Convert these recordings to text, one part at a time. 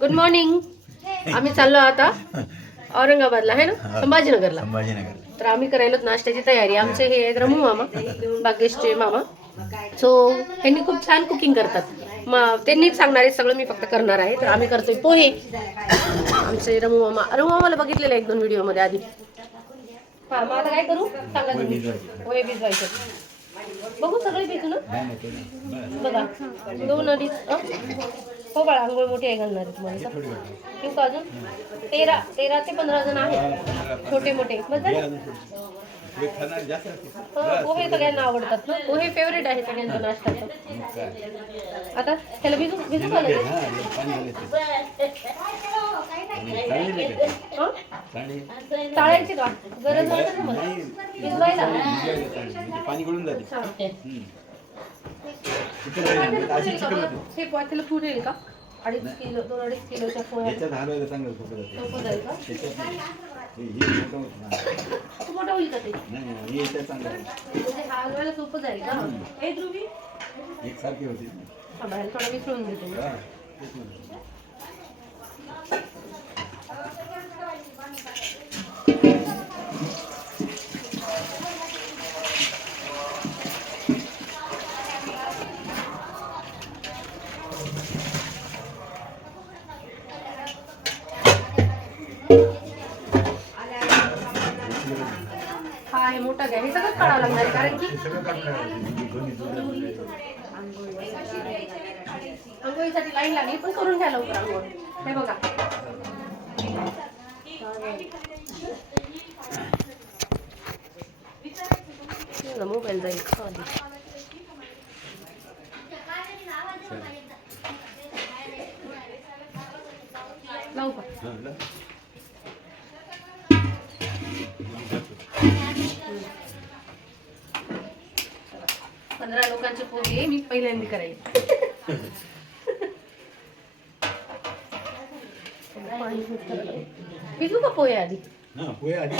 Good morning आम्ही चाललो आता औरंगाबादला आहे ना? संभाजीनगरला. संभाजीनगर तर आम्ही करायलो नाश्त्याची तयारी. आमचे हे आहेत रमू मामा बागेशचे मामा. सो त्यांनी खूप छान कुकिंग करतात. मग त्यांनी सांगणार आहे सगळं मी फक्त करणार आहे. तर आम्ही करतोय पोहे. आमचे रमू मामा रमू मामाला बघितलेलं एक दोन व्हिडिओमध्ये आधी. हा मग आता काय करू? सांगा तुम्ही. पोहे भिजवायचे. बघू सगळे भिजू ना? बघा. दोन अडीच? हो बाळा आंघोळ मोठी आहे घालणार आहे तुम्हाला? येऊ का अजून? तेरा तेरा ते पंधरा जण आहेत. छोटे मोठे. बस? हा, पोहे सगळ्यांना आवडतात ना? पोहे फेवरेट आहे सगळ्यांचा नाश्त्याचा आता त्याला भिजू भिजू घालायचं? हं? चाळायची का? गरज नाही भिजवायला? पाणी गळून जाते. अच्छा. अशी चिकन होते हे पोह्याला पूर येईल का अडीच किलो दोन अडीच किलोच्या पोह्या याच्यात हलवायला चांगलं सोपं जाईल का त्याच्यात नाही. हे- हे मोठं होतं ना. खूप मोठं होईल का ते नाही नाही, हे याच्यात चांगलं आहे. म्हणजे हलवायला सोपं जाईल का हे ध्रुवी एकसारखी होती हा, बाहेर थोडा मिसळून घेते मी. हा, तेच. हे हे सगळंच काढावं लागणार आहे, कारण की सगळं आंघोळीसाठी लाईन लागली पण करून घ्या लवकर आंघोळ. हे बघा. मोबाईल जाईल का लोकांचे पोहे मी पहिल्यांदा करायचे भिजू का पोहे आधी हा, पोहे आधी.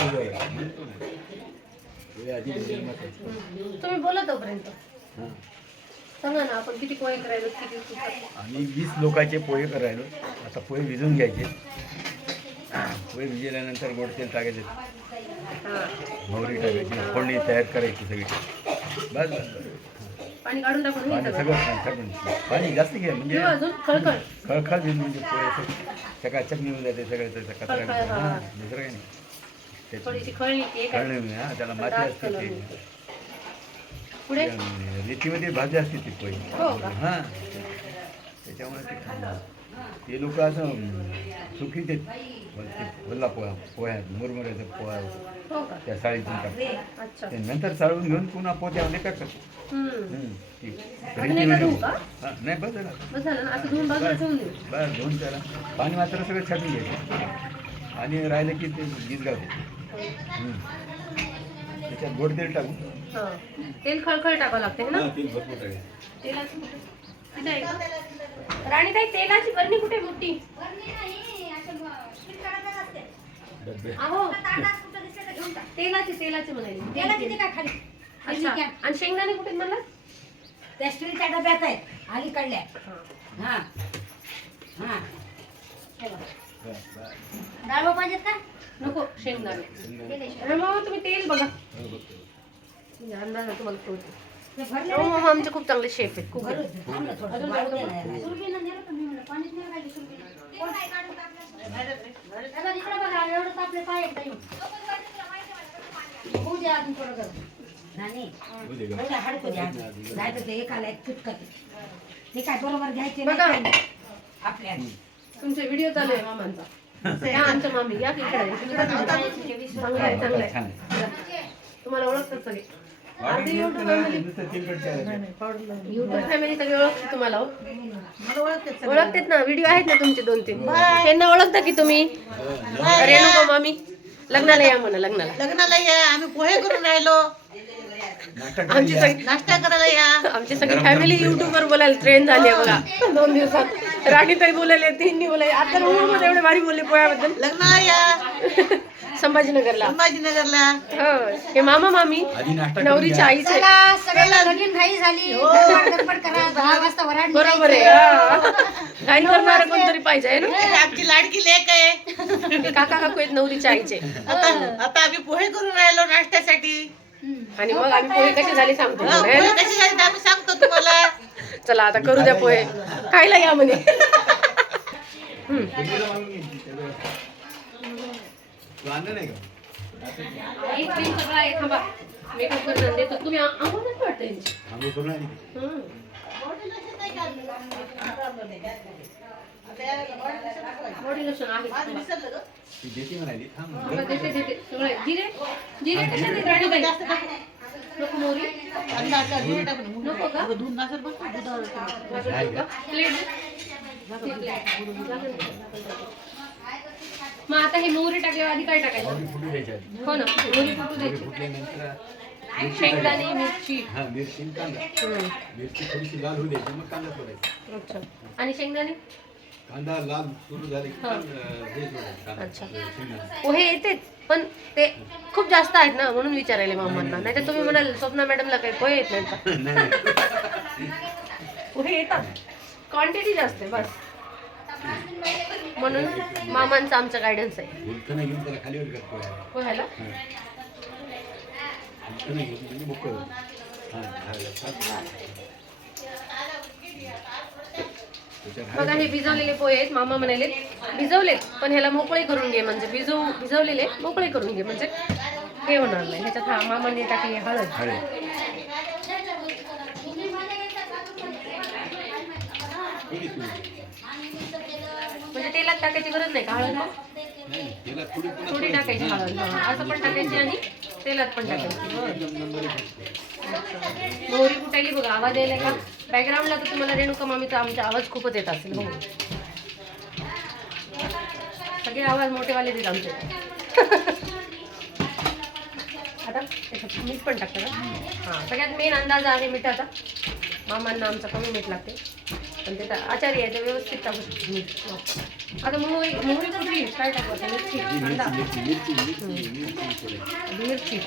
पोहे आधी. तुम्ही बोला तोपर्यंत. सांगा ना आपण किती पोहे करायला किती? आम्ही वीस लोकांचे पोहे करायलो आता पोहे भिजून घ्यायचे पोहे भिजल्यानंतर गोड तेल टाकायचे. मोहरी टाकायची फोडणी तयार करायची सगळी बस बस बस. पाणी काढून टाकून पाणी घ्यायचं सगळं टाकून पाणी जास्त घ्या म्हणजे घेऊ अजून खळखळ खळखळ भिजून म्हणजे पोहे सकाळच्याक निघून जाते सगळं त्याचं कचरा खळखळ, हा. हा, दुसरं काही नाही त्याचं थोडीशी खळणी ती हा त्याला माती डार्क असते कलर ते पुढे रेतीमध्ये भाजी असते ती पोहे हो का? हा त्याच्यामुळे ते खाणं. ते लोक असं सुकी ते ते पोहा पोह्या मुरमुऱ्याचा पोहा हो का त्या साळीतून ते नंतर चाळून घेऊन पुन्हा पोत्यामध्ये टाकतात हम्म. हम्म. ती अजून एकदा धुवू का? हा, नाही बस झालं. धुवून त्याला. पाणी मात्र सगळं छाटून घ्यायचं. आणि राहिलं की ते गीत घालते त्याच्यात गोड तेल टाकू. हा. तेल खळखळ टाकावं लागते ना? तेल भरपूर टाकायचं? राणी ताई तेलाची बरणी कुठे आहे मोठी? डब्बे अहो तेलाची तेलाची म्हणाली अच्छा. आणि शेंगदाणे कुठे आहेत म्हणला त्या स्टीलच्या डब्यात आहेत. अलीकडल्या हा. हा. बस, बस. डाळ पाहिजेत का? नको शेंगदाणे. अरे मामा तुम्ही तेल बघा. हो, बघतो. म्हणजे अंदाज आहे तुम्हाला कळतो. ते भरले हो मामा आमचे खूप चांगले शेफ आहेत खूप भरू दे. थांब ना थोडं. वाढू दे ना. सुरभीनं नेलं का मी म्हणलं, पाणीच नाही राहिलं सुरभीनं. कोण आहे काढून टाकलं? हे बघ, इकडं बघा एवढं आपले पाय आहेत. ताई. ते काय बरोबर घ्यायचे बघा. नाही. आपल्या तुमचे व्हिडिओ चालू आहे मामांचा. या आमच्या मामी या? चांगलं आहे. तुम्हाला ओळखतात सगळे. अर्धी युट्यूब फॅमिली. युट्यूब सगळे ओळखते तुम्हाला हो. ओळखतेत ना? व्हिडिओ आहेत ना तुमचे दोन तीन त्यांना ओळखता की तुम्ही? रेणुका मामी. लग्नाला या म्हणा लग्नाला. लग्नाला या आम्ही पोहे करून राहिलो. आमची या. सगळी नाश्ता करायला या. आमची सगळी फॅमिली युट्यूबवर बोलायला ट्रेन झाली आहे बघा. दोन दिवसात. राणीताई बोलायला तिन्ही बोलायला. आता रूममध्ये एवढे भारी बोलले पोह्याबद्दल. लग्नाला या. संभाजीनगरला. संभाजीनगरला. हो हे मामा मामी नवरीच्या. आईचे. चला सगळ्याला लगीन घाई झाली. गडबड गडबड करा दहा वाजता वराड बरोबर आहे. हा. घाई करणार कोणतरी पाहिजे आहे ना? हे आमची लाडकी लेक आहे. हे काका काकू आहेत नवरीच्या आईचे. आता आता आम्ही पोहे करून राहिलो नाश्त्यासाठी. आणि मग आम्ही पोहे कसे झाले सांगतो हा, है पोहे ना? कशी झाली ते आम्ही सांगतो तुम्हाला. चला आता करू द्या पोहे. खायला या म्हणे. हम्म. तुम्हाला मागून घे. त्याचं- तू आणलं नाही का एक तीन सगळं आहे, थांबा. मेकअप करून देतो तुम्ही आ- आंघोळच वाटतं यांची. आंघोळ करून आली हं. बॉडी लोशन आहे थांबा. ती देते म्हणाली थांब थांबा, देते देते सगळं आहे. जिरे जिरे कशा देत राणीबाई नको मोहरी नको का दूध नसेल बघ, दुधावर ठेव. लागेल का? प्लेट दे. ती प्लेट. लागेल का? मग आता हे मोहरी टाकल्यावर आधी काय टाकायचं? फुटू आधी. हो ना. मोहरी फुटू द्यायची. फुटल्यानंतर शेंगदाणे मिरची. हा मिरची आणि कांदा. हं. मिरची थोडीशी लाल होऊ द्यायची मग कांदा सोडायचा. अच्छा. आणि शेंगदाणे? कांदा लाल सुरू झाले की हा. कांदा हे सोडायचं कांदा. अच्छा. शेंगदाणे. पोहे येतेच पण ते खूप जास्त आहेत ना म्हणून विचारायले मामांना. नाही तर तुम्ही म्हणाल स्वप्ना मॅडमला काही पोहे येत का? नाही, नाही. पोहे येतात. क्वांटिटी जास्त आहे बस. म्हणून मामांचा आमचा गायडन्स आहे. भुलकं नाही घेऊन त्याला खालीवर करतो पोह्याला भुलकं नाही घेऊन म्हणजे मोकळं हा झालं. त्याच्यात बघा हे भिजवलेले पोहे आहेत. मामा म्हणाले भिजवलेत पण ह्याला मोकळे करून घे. म्हणजे भिजवू भिजवलेले मोकळे करून घे. म्हणजे हे होणार नाही. ह्याच्यात हा मामाने टाकली हळद. तेलात टाकायची गरज नाही का? हळद थोडी टाकायची हळद. असं पण टाकायची आणि तेलात पण टाकायची. मोहरी कुटायली बघा आवाज यायला का? बॅकग्राऊंडला तर तुम्हाला रेणुका मामीचा आमचा आवाज खूपच येत असेल हो सगळे आवाज मोठेवाले देत आमचे. आता त्याच्यात मीठ पण टाकतं का हां सगळ्यात मेन अंदाज आहे मिठाचा. मामांना आमचा कमी मीठ लागते. पण ते आचारी आहे ते व्यवस्थित टाकू शकतो मीठ. आता मोहरी मोहरी कुठली काय टाकू मिरची. मिरची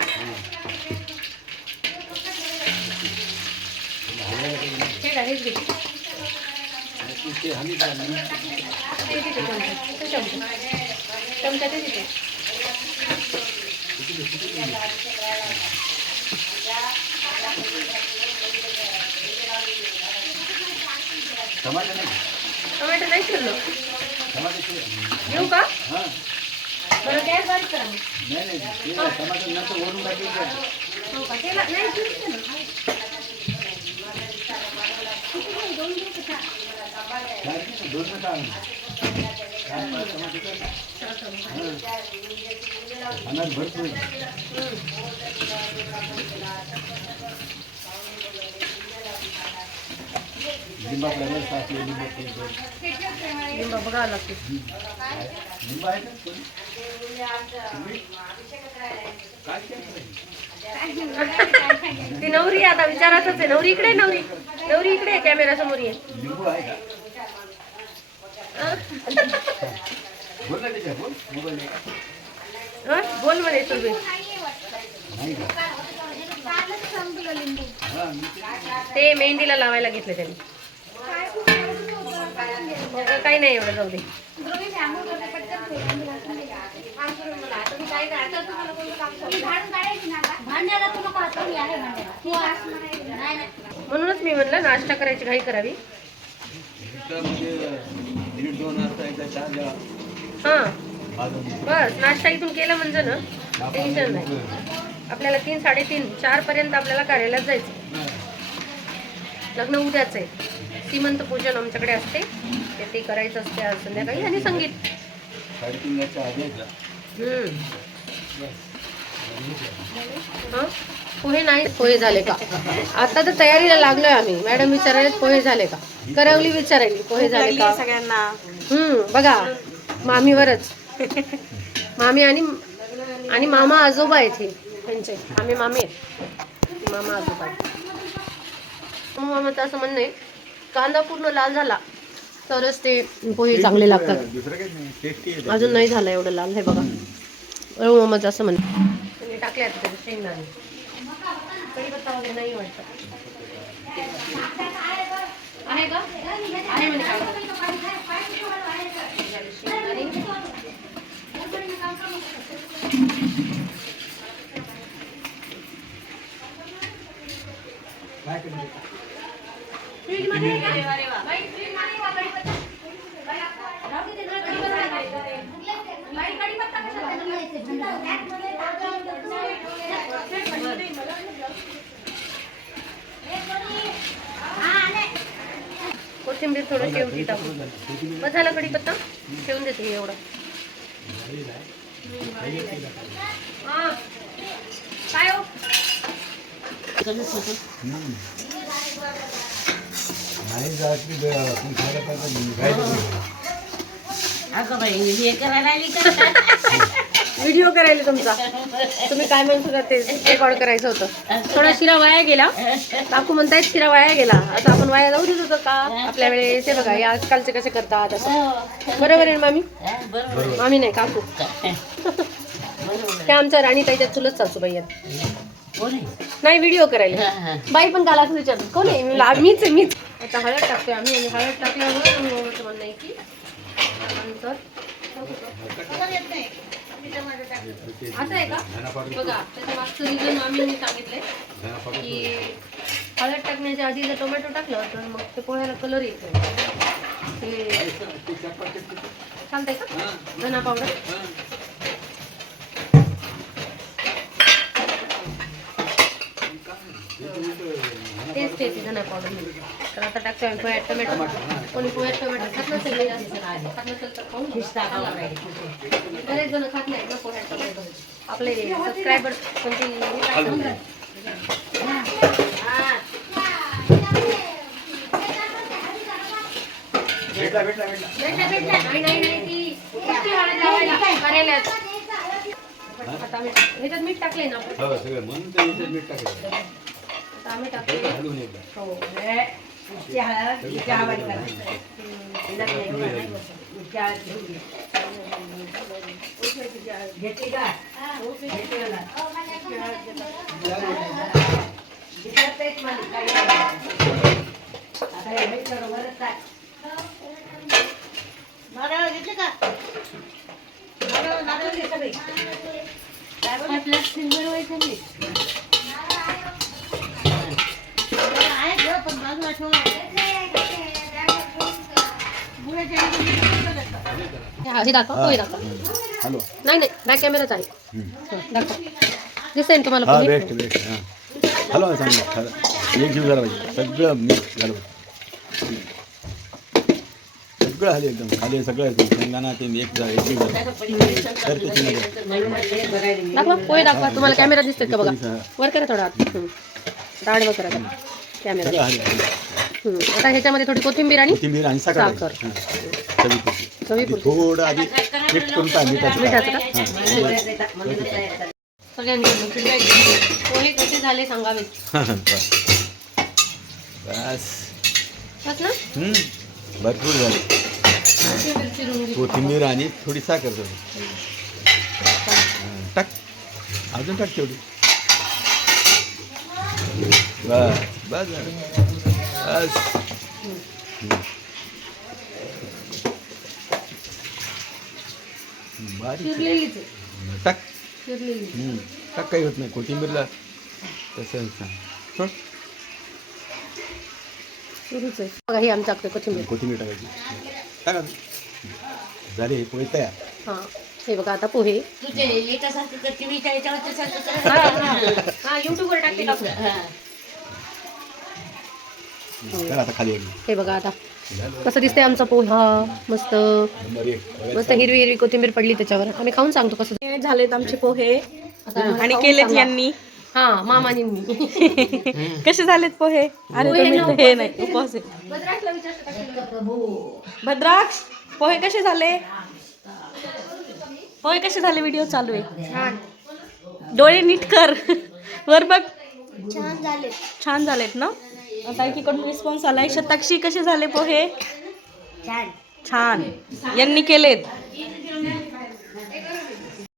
नाही. चमचा. ते तिथे टमाटर नाही. टोमॅटो नाही चिरलं येऊ का बरं गॅस बारीक करा मग. नाही नाही टमाटर नंतर हो का तेला नाही चिरलं ना. नाही, दोन भरपूर रस टाकले. लिंबा बघावं लागते. लिंब आहे? ती नवरी आता विचारातच आहे. नवरी इकडे नवरी. नवरी इकडे आहे कॅमेरा समोर लिंबू आहे का? बोल म्हणे तुम्ही ते- ते मेहंदीला लावायला घेतले त्यांनी. काही नाही एवढं जाऊ दे. म्हणूनच मी म्हणलं नाश्ता करायची घाई करावी. म्हणजे हां. बस नाश्ता इथून केला म्हणजे ना टेन्शन नाही. आपल्याला तीन साडेतीन चार पर्यंत आपल्याला कार्यालयात जायचं लग्न उद्याच आहे. सीमंत पूजन आमच्याकडे असते. ते ते करायचं असते आज संध्याकाळी आणि संगीत. हं? पोहे नाही. पोहे झाले का? आता तर तयारीला लागलोय आम्ही. मॅडम विचारायला पोहे झाले का? करवली विचारायली पोहे झाले का? सगळ्यांना. हम्म बघा मामीवरच. मामी आणि आणि मामा आजोबा आहेत हे. त्यांचे. आम्ही मामी आहेत. मामा आजोबा मामाचं असं म्हणणं आहे कांदा पूर्ण लाल झाला तरच ते पोहे चांगले लागतात. दुसरं काही नाही. टेस्टी आहे अजून नाही झालं एवढं लाल हे बघा. अळू मामाचं असं म्हण तुम्ही टाकले शेंगदाणे. कढीपत्ता वगैरे नाही वाटतं. आहे का? आहे म्हणे काका. शेंगदाणे. कोथिंबीर थोडं शेवटी टाकू. मग झाला कढीपत्ता ठेवून देते एवढं. काय हो? नाही जात की अगं बाई हे करायला आली का व्हिडिओ करायला तुमचा. तुम्ही काय म्हणत होता ते रेकॉर्ड करायचं होतं. थोडा शिरा वाया गेला. काकू म्हणतायत शिरा वाया गेला. आता आपण वाया जाऊ देत होतो का? आपल्या वेळेस हे बघा या आजकालचे कसे करतात असं. बरोबर आहे ना मामी? बरोबर मामी नाही काकू. त्या आमच्या राणी त्याच्यात चुलत सासूबाई आहेत. नाही व्हिडिओ करायला. बाई पण काल असं विचारत कोण आहे? मीच आहे मीच. आता हळद टाकतोय आम्ही आणि हळद टाकल्यावर आहे की नंतर असं आहे का? बघा त्याच्या मागचं रिझन आम्ही सांगितलंय की हळद टाकण्याच्या आधी जर टोमॅटो टाकलं तर मग ते पोह्याला कलर येत नाही ते चालतंय का? धना पावडर टेस्ट पावडर तर आता टाकतोय आम्ही पोह्यात टोमॅटो. कोणी पोह्यात टोमॅटो खात नसेल नाही जास्त. खात नसेल तर खाऊन घ्या. बरेच जण खात नाहीत ना पोह्यात टोमॅटो. आपले सबस्क्रायबर हे मीठ टाकले ना आम्ही एकदा हो नुसती हळद नुसती हळद नाही नाही नुसती हळद घेऊन. घेतली का? घेतली नाही? नाही. आता हे बरोबरच टाक. नारळ घेतले का नारळ नारळ टाकून दे सगळी. आहे गं, पण बाजूला ठेवा. गुळाच्या ह्याच्यात टाकलं जातं. हे दाखव पोहे दाखव. हॅलो. नाही नाही बॅक कॅमेराच आहे. हो, दाखव. दिसेल तुम्हाला हा? बेस्ट बेस्ट हां. हॅलो ना चांगलं. खरं एक जीव झाला पाहिजे. सगळं मिक्स झालं पाहिजे. सगळं एकदम खाली सगळं शेंगदाणा ते एक झालं एक जीव झालं. तर त्याच्यामध्ये दाखवा पोहे दाखवा. तुम्हाला कॅमेरा दिसतात का बघा? हा. वर करा थोडा आत. आडवं करा. कॅमेरा. आता ह्याच्यामध्ये थोडी कोथिंबीर आणि कोथिंबीर आणि साखर साखर. चवीपुरती. चवीपुरती. थोडं आधी करून टाक मिठाचं मिठाचं टाक. का? हां. पोहे कसे झाले हां, बस बस बस ना हम्म. भरपूर झालं कोथिंबीर चिरून घे. कोथिंबीर आणि थोडी साखर थोडी हां, टाक अजून टाक तेवढी बस बस. बस. बारीक. टाक. काही होत नाही. कोथिंबीरला तसं सांग. सोड. सुरूच आहे. बघा ही आमच्या कोथिंबीर. कोथिंबीर टाकायची. टाका झाले हे पोहे तयार. हां. हे बघा आता पोहे. तुझे याच्यासारखं सारखं हा. हा. हा युट्यूबवर टाकते टाकू हा. तर आता खाली एकदा. हे बघा आता. कसं दिसतंय आमचा पोहा? मस्त. मस्त हिरवी हिरवी कोथिंबीर पडली त्याच्यावर. आम्ही खाऊन सांगतो कसं झालेत आमचे पोहे. आता आणि केलेत. यांनी. हा मामानी. मी कसे झालेत पोहे? अरे हे नाही उपवास भद्राक्ष पोहे कसे झाले? पोहे कसे झाले व्हिडिओ चालू आहे. डोळे नीट कर. वर बघ. छान झाले छान झालेत ना? आता इकडून रिस्पॉन्स आलाय. शताक्षी कसे झाले पोहे छान. यांनी केलेत.